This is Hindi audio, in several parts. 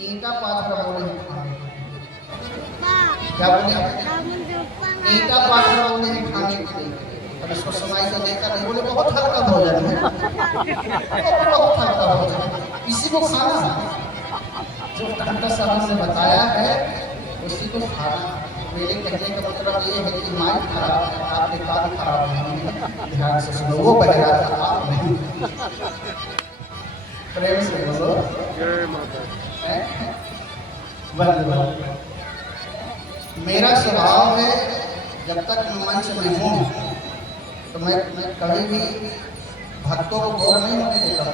ईंटा पाथर बोले हैं खाने के लिए। क्या बोले? ईंटा पाथर बोले हैं खाने के लिए। अब इसको सुनाई तो देता नहीं, बोले बहुत हल्का भोजन है, बहुत हल्का भोजन है, इसी को खाना जो डॉक्टर साहब ने बताया है उसी को खाना। मेरे कहने का मतलब ये है कि माइंड खराब है, आपके कान खराब है, ध्यान से सुनो। वो बहरा था, आप नहीं। प्रेम से बोलो जय माता। मेरा स्वभाव है जब तक मैं मंच में हूँ तो मैं कभी भी भक्तों को गौर नहीं होने देता हूँ।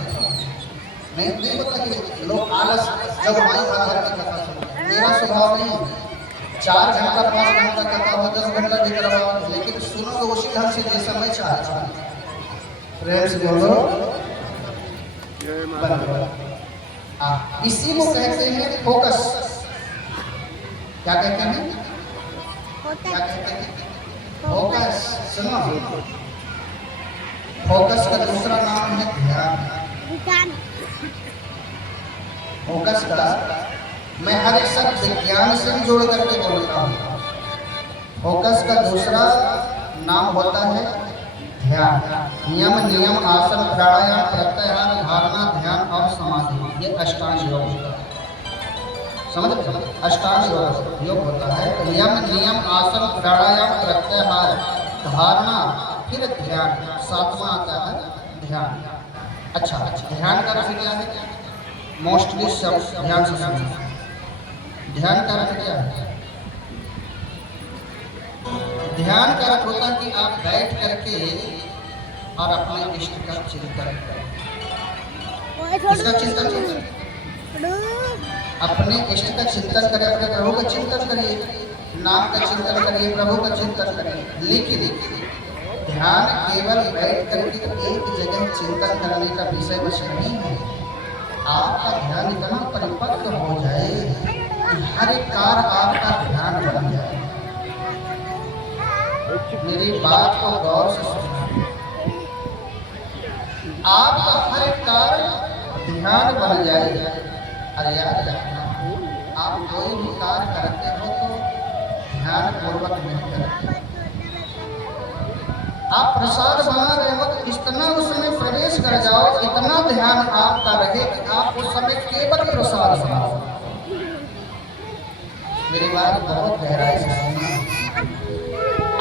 नहीं होता कि लोग आलस जब माइक आधार की कथा सुनते, मेरा स्वभाव नहीं है। 4 घंटा 5 घंटा कथा हो, 10 घंटा भी करवाओ, लेकिन सुनो उसी ढंग से जैसा मैं चाहता हूँ। प्रेम से बोलो इसी को कहते हैं फोकस। क्या कहते हैं? क्या कहते हैं? फोकस। सुनो, फोकस का दूसरा नाम है ध्यान। फोकस का मैं हर एक शब्द विज्ञान से जोड़ करके बोलता हूँ। फोकस का दूसरा नाम होता है ध्यान। नियम नियम आसन प्राणायाम प्रत्याहार धारणा ध्यान और समाधि, ये अष्टांग योग होता है। समझ? अष्टांग योग होता है। तो नियम नियम आसन प्राणायाम प्रत्याहार धारणा फिर ध्यान, 7वां आता है ध्यान। अच्छा, ध्यान का अर्थ क्या है? मोस्टली सब ध्यान से समझो। ध्यान का अर्थ क्या है? ध्यान का अर्थ होता है कि आप बैठ करके और अपने इष्ट का चिंतन करें। इसका चिंतन अपने इष्ट का चिंतन करें, अपने प्रभु का चिंतन करिए, नाम का चिंतन करिए, प्रभु का चिंतन करिए। लेकिन ध्यान केवल बैठ करके एक जगह चिंतन करने का विषय वस्तु नहीं है। आपका ध्यान इतना परिपक्व हो जाए कि हर एक कार्य आपका ध्यान बन जाए। मेरी बात को गौर से सुनिए। आपका हर एक कार्य ध्यान बन जाए। अरे याद रखना, आप कोई भी कार्य करते हो तो ध्यान पूर्वक नहीं करते। आप प्रसाद बना रहे हो तो इतना उसमें प्रवेश कर जाओ, इतना ध्यान आपका रहे कि आप उस समय केवल प्रसाद बनाओ। मेरी बात बहुत गहराई से सुनना।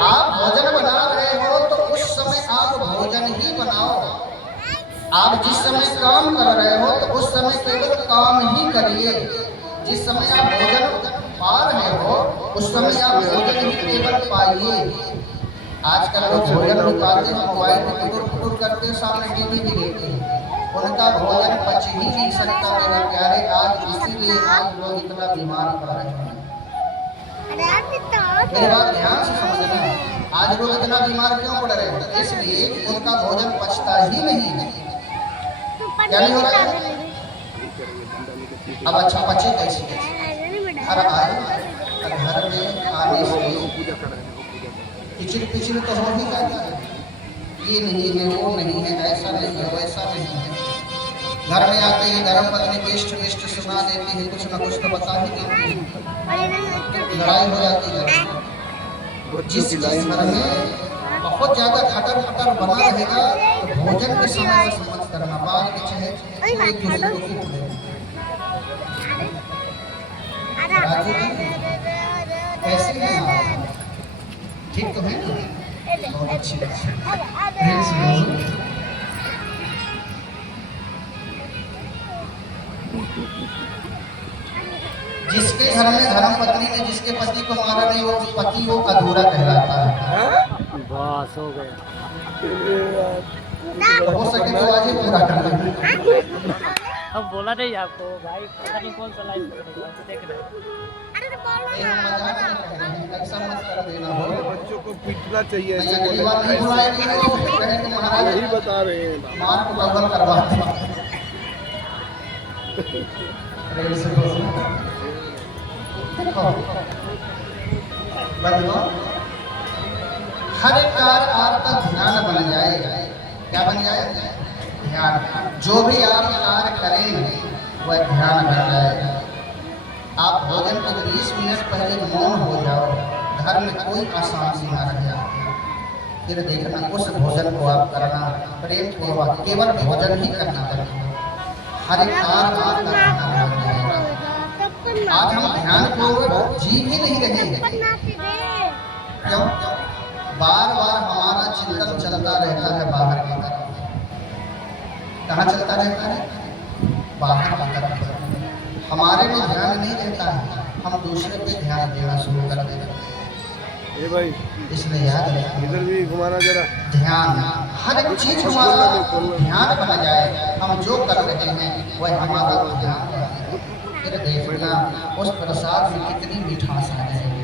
आप भोजन बना रहे हो तो उस समय आप भोजन ही बनाओ। आप जिस समय काम कर रहे हो तो उस समय केवल काम ही करिए। जिस समय आप भोजन पा रहे हो उस समय आप भोजन ही केवल पाइए। आजकल लोग भोजन निकालते हैं, मोबाइल में टुकुर करते हैं, सामने टीवी भी देखते हैं, उनका भोजन पच ही नहीं सकता। मेरे प्यारे, आज इसीलिए आज लोग इतना बीमार पड़ रहे हैं। मेरी बात ध्यान से समझना, आज लोग इतना बीमार क्यों पड़ रहे हैं? इसलिए उनका भोजन पचता ही नहीं है। क्या नहीं हो रहा है? अब अच्छा पचे कैसे? घर आए, घर में आने से पिछड़ पिछड़ तो हो ही जाता है। ये नहीं है, वो नहीं है, ऐसा नहीं है, वैसा नहीं है। घर में आते ही धर्म पत्नी इष्ट सुना देती है, कुछ ना कुछ तो बता ही देती है, लड़ाई हो जाती है। जिस घर में बहुत ज्यादा खटर बना रहेगा तो भोजन के समय समझ करना, बाद में चाहे एक दूसरे को ऐसे नहीं। ठीक तो है? बहुत अच्छी बात है। जिसके घर में धर्म पत्नी ने जिसके पति को मारा नहीं, वो पति वो अधूरा कहलाता है। बस हो गया। तो हो सके तो आज ही पूरा कर दें। अब बोला नहीं आपको भाई, पता नहीं कौन सा लाइव देख रहे हैं। ऐसा मत कर देना हो, बच्चों को पीटना चाहिए। यही बता रहे हैं, मार को बदल करवाते हैं। हर एक कार्य आपका ध्यान बन जाए। क्या बन जाए? ध्यान। जो भी आप कार्य करें वह ध्यान बन जाएगा। आप भोजन के 20 मिनट पहले मौन हो जाओ, घर में कोई अशांति ना रहे, फिर देखना उस भोजन को आप करना प्रेम पूर्वक, केवल भोजन ही करना पड़ेगा, हर एक कार्य आपका ध्यान हो जाएगा। आज हम ध्यान पूर्वक जी भी नहीं रहे, क्यों? बार बार हमारा चिंतन चलता रहता है बाहर की तरफ। कहाँ चलता रहता है? बाहर की तरफ। हमारे में ध्यान नहीं रहता है, हम दूसरे पे ध्यान देना शुरू कर देते हैं। ये भाई इसलिए याद रखिए, इधर भी घुमाना जरा। ध्यान, हर एक चीज हमारा ध्यान बना जाए, हम जो कर रहे हैं वह हमारा ध्यान है। फिर देखना उस प्रसाद में कितनी मिठास आ जाएगी,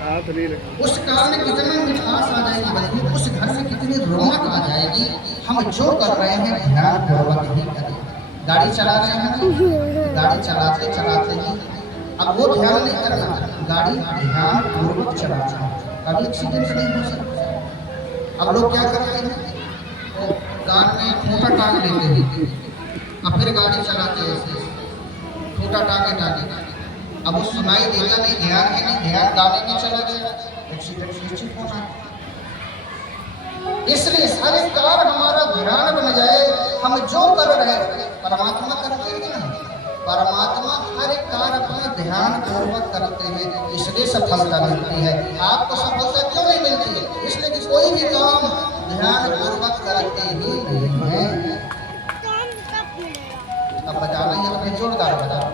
हाथ नहीं लगा। उस काम में कितनी मिठास आ जाएगी, बल्कि उस घर में कितनी रौनक आ जाएगी। हम जो कर रहे हैं ध्यान पूर्वक ही करें। गाड़ी चला रहे हैं ना, गाड़ी चलाते चलाते ही अब वो ध्यान नहीं करना, गाड़ी ध्यान पूर्वक चलाना, कभी एक्सीडेंट नहीं हो सकता। अब लोग क्या करते हैं, वो कान में फूटा टांग लेते हैं और फिर गाड़ी चलाते हैं, फूटा टांगे। अब वो सुनाई देता नहीं, ध्यान है नहीं, ध्यान गाने में चला गया, एक्सीडेंट निश्चित होना। इसलिए हर एक कार्य हमारा ध्यान बन जाए, हम जो कर रहे हैं परमात्मा करते हैं ना, परमात्मा हर एक कार्य अपना ध्यान पूर्वक करते हैं, इसलिए सफलता मिलती है। आपको सफलता क्यों नहीं मिलती है? इसलिए कि कोई भी काम ध्यान पूर्वक करते ही नहीं है। अब बजाना ही अपने जोरदार बजाओ,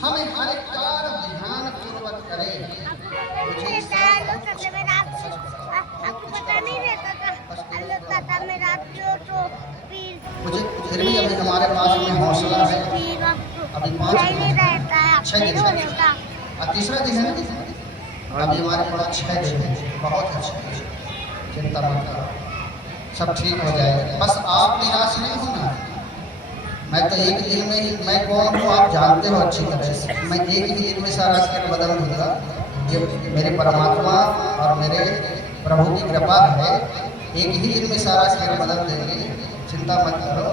हमें हर एक कार्य ध्यान पूर्वक करें। मुझे फिर भी अभी हमारे पास में हौसला है, अभी 5 6 दिन और तीसरा दिन है, अभी हमारे पास 6 दिन है, बहुत अच्छा है, चिंता मत करो, सब ठीक हो जाएगा। बस आप निराश नहीं होना। मैं तो एक दिन में ही, मैं कौन हूँ आप जानते हो अच्छी तरह से, मैं एक ही दिन में सारा शरीर बदल दूंगा। ये मेरे परमात्मा और मेरे प्रभु की कृपा है, एक ही दिन में सारा शरीर बदल देंगे, चिंता मत करो,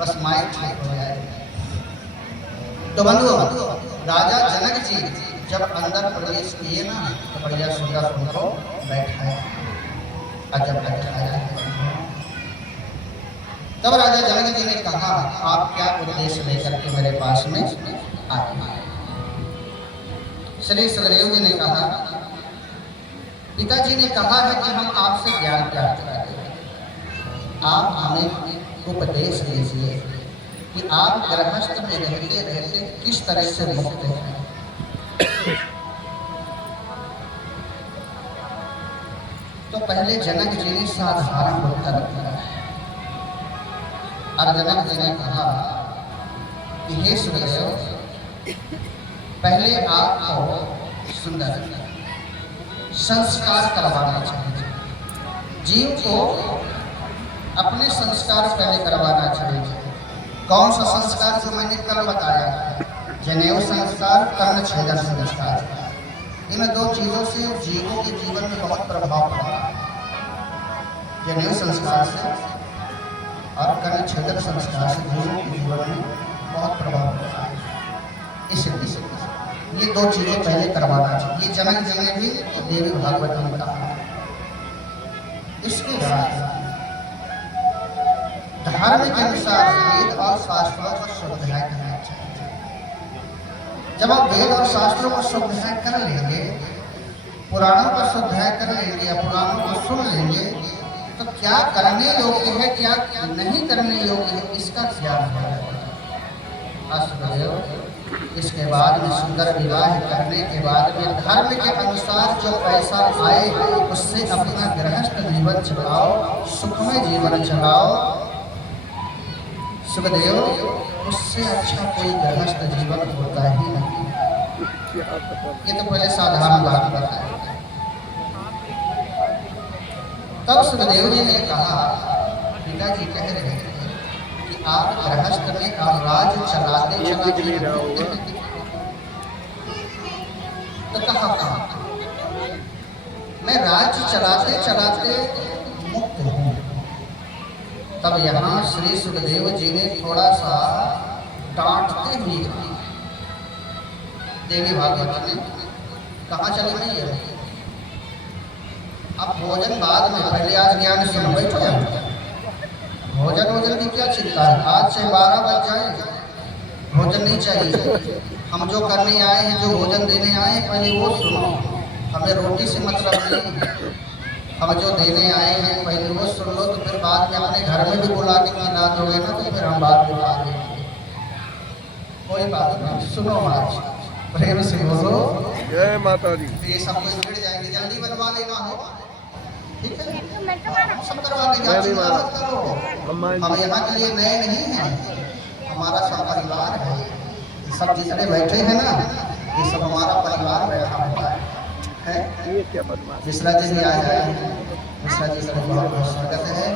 बस माइंड ठीक हो जाए। तो बंधुओं, राजा जनक जी जब अंदर प्रवेश किए ना, तो बढ़िया सुंदर उनको बैठाया, अजब बैठाया। तब राजा जनक जी ने कहा, आप क्या उद्देश्य लेकर के मेरे पास में आए? श्री सुखदेव जी ने कहा, पिताजी ने कहा है कि हम आपसे ज्ञान प्राप्त करें, आप हमें उपदेश दीजिए कि आप गृहस्थ में रहते रहते किस तरह से मुक्त हैं। तो पहले जनक जी ने साधारण उत्तर दिया और जनक जी ने कहा कि हे सुखदेव, पहले आपको सुंदर संस्कार करवाना चाहिए, जीव को अपने संस्कार पहले करवाना चाहिए। कौन सा संस्कार? जो मैंने कल बताया, जनेऊ संस्कार, कर्ण छेदन संस्कार। इन दो चीजों से जीवों के जीवन में बहुत प्रभाव पड़ता है। जनेऊ संस्कार से और कर्ण छेदन संस्कार से जीवों के जीवन में बहुत प्रभाव पड़ता है। इसलिए ये दो चीजें पहले करवाना चाहिए। ये जनक जी ने भी देवी भागवत में कहा। इसके बाद धर्म के अनुसार वेद और शास्त्रों का स्वाध्याय करना चाहिए। जब आप वेद और शास्त्रों को स्वाध्याय कर लेंगे, पुराणों का स्वाध्याय कर लेंगे या पुराणों को सुन लेंगे, तो क्या करने योग्य है, क्या नहीं करने योग्य है, इसका ज्ञान हो जाएगा। इसके बाद में सुंदर विवाह करने के बाद में धर्म के अनुसार जो पैसा आए उससे अपना गृहस्थ जीवन चलाओ, सुखमय जीवन चलाओ। सुखदेव, उससे अच्छा कोई गृहस्थ जीवन होता ही नहीं। ये तो पहले साधारण बात बताया। तब सुखदेव जी ने कहा, पिताजी कह रहे हैं कि आप गृहस्थ में और राज चलाते चलाते तो कहा मैं राज्य चलाते चलाते मुक्त हूँ। तब यहाँ श्री सुखदेव जी ने थोड़ा सा डांटते हुए कहा, देवी भागवत में कहाँ चली गई है? अब भोजन बाद में, पहले आज ज्ञान सुनो, बैठो यहाँ। भोजन वोजन की क्या चिंता है? आज से 12 बज जाए, भोजन नहीं चाहिए। हम जो करने आए हैं, जो भोजन देने आए हैं, पहले वो सुनो। हमें रोटी से मतलब नहीं, हम जो देने आए हैं पहले वो सुन लो, तो फिर बाद में अपने घर में भी बुला के खिला दोगे ना, तो फिर हम बाद में खा लेंगे। कोई बात नहीं, सुनो आज प्रेम से बोलो जय माता दी। ये सब कुछ बिगड़ जाएंगे, जल्दी बनवा लेना हो, ठीक है? सब करवा देंगे, चिंता मत करो। हम यहाँ के लिए नए नहीं हैं, हमारा सब परिवार है। ये सब जितने बैठे हैं ना, ये सब हमारा परिवार बैठा हुआ है। ये क्या बदमाश। मिश्रा जी भी आए हैं, मिश्रा जी का बहुत बहुत स्वागत है।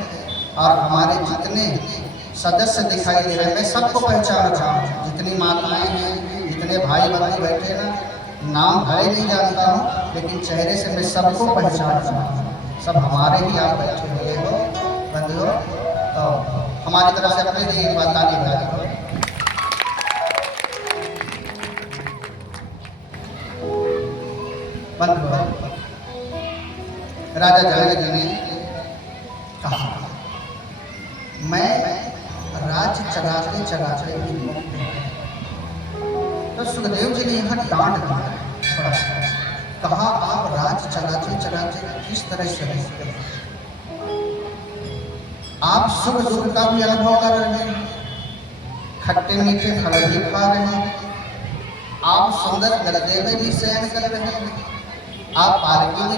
और हमारे जितने सदस्य दिखाई दे रहे हैं, मैं सबको पहचानता हूँ। जितनी माताएं हैं, जितने भाई बंधु बैठे ना, नाम भले नहीं जानता हूँ, लेकिन चेहरे से मैं सबको पहचानता हूँ। सब हमारे ही आप बैठे हुए हो बंधुओं, तो हमारी तरफ से अपने लिए एक बात ताली बजा दो। बंधुओं, राजा जनक जी ने कहा, मैं राज्य चलाते चलाते भी मुक्त हूं। तो सुखदेव जी ने यहाँ डांट दिया थोड़ा सा, कहा आप राज्य चलाते चलाते किस तरह से रहते हैं? आप सुख दुख का भी अनुभव कर रहे हैं, खट्टे मीठे फल भी खा रहे हैं, आप सुंदर गद्दे में भी शयन कर रहे हैं, आप पार्टी में